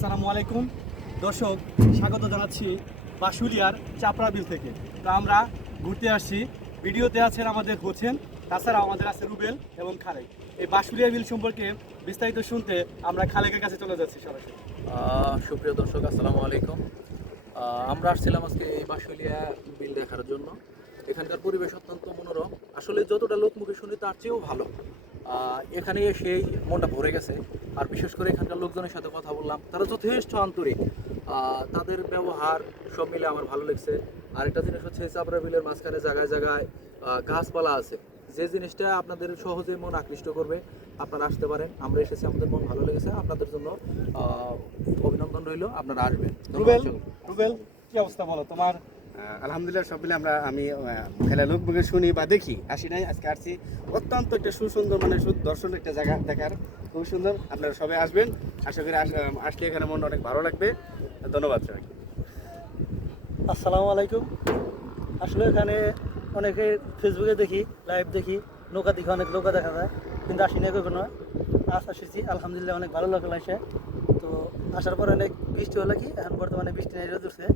আসসালামু আলাইকুম। দর্শক, স্বাগত জানাচ্ছি বাসুলিয়ার চাপড়া বিল থেকে। তো আমরা ঘুরতে আসছি। ভিডিওতে আছেন আমাদের হোসেন, তাছাড়াও আমাদের আছে রুবেল এবং খালেক। এই বাসুলিয়া বিল সম্পর্কে বিস্তারিত শুনতে আমরা খালেকের কাছে চলে যাচ্ছি সরাসরি। সুপ্রিয় দর্শক, আসসালামু আলাইকুম। আমরা আসছিলাম আজকে এই বাঁশুলিয়া বিল দেখার জন্য। এখানকার পরিবেশ অত্যন্ত আসলে যতটা লোক মুখে শুনি তার চেয়েও ভালো। এখানে এসেই মনটা ভরে গেছে। আর বিশেষ করে এখানকার লোকজনের সাথে কথা বললাম তারা যথেষ্ট আন্তরিক। তাদের ব্যবহার সব মিলে আমার ভালো লেগেছে। আর একটা জিনিস হচ্ছে চাপড়া বিলের মাঝখানে জায়গায় জায়গায় গাছপালা আছে। যে জিনিসটা আপনাদের সহজে মন আকৃষ্ট করবে আপনারা আসতে পারেন। আমরা এসেছি আমাদের মন ভালো লেগেছে। আপনাদের জন্য অভিনন্দন রইল। আপনারা আসবেন। রুবেল রুবেল কি অবস্থা বলো? তোমার আলহামদুলিল্লাহ, সব মিলে আমরা, আমি খেলা লোক মুখে শুনি বা দেখি, আসি নাই, আজকে আসছি। অত্যন্ত একটা সুসুন্দর মানে দর্শন একটা জায়গা দেখার। খুব সুন্দর, আপনারা সবাই আসবেন। আশা করি আসলে এখানে মন অনেক ভালো লাগবে। ধন্যবাদ সবাই আসসালামু আলাইকুম। আসলে এখানে অনেকে ফেসবুকে দেখি লাইভ দেখি, নৌকা দেখি অনেক নৌকা দেখা যায়, কিন্তু আসি না কখনো। আজ আসেছি, আলহামদুলিল্লাহ অনেক ভালো লাগল এসে তো আসার পর অনেক বৃষ্টি হলো কি, এখন বর্তমানে বৃষ্টি নেই, রোদ উঠছে।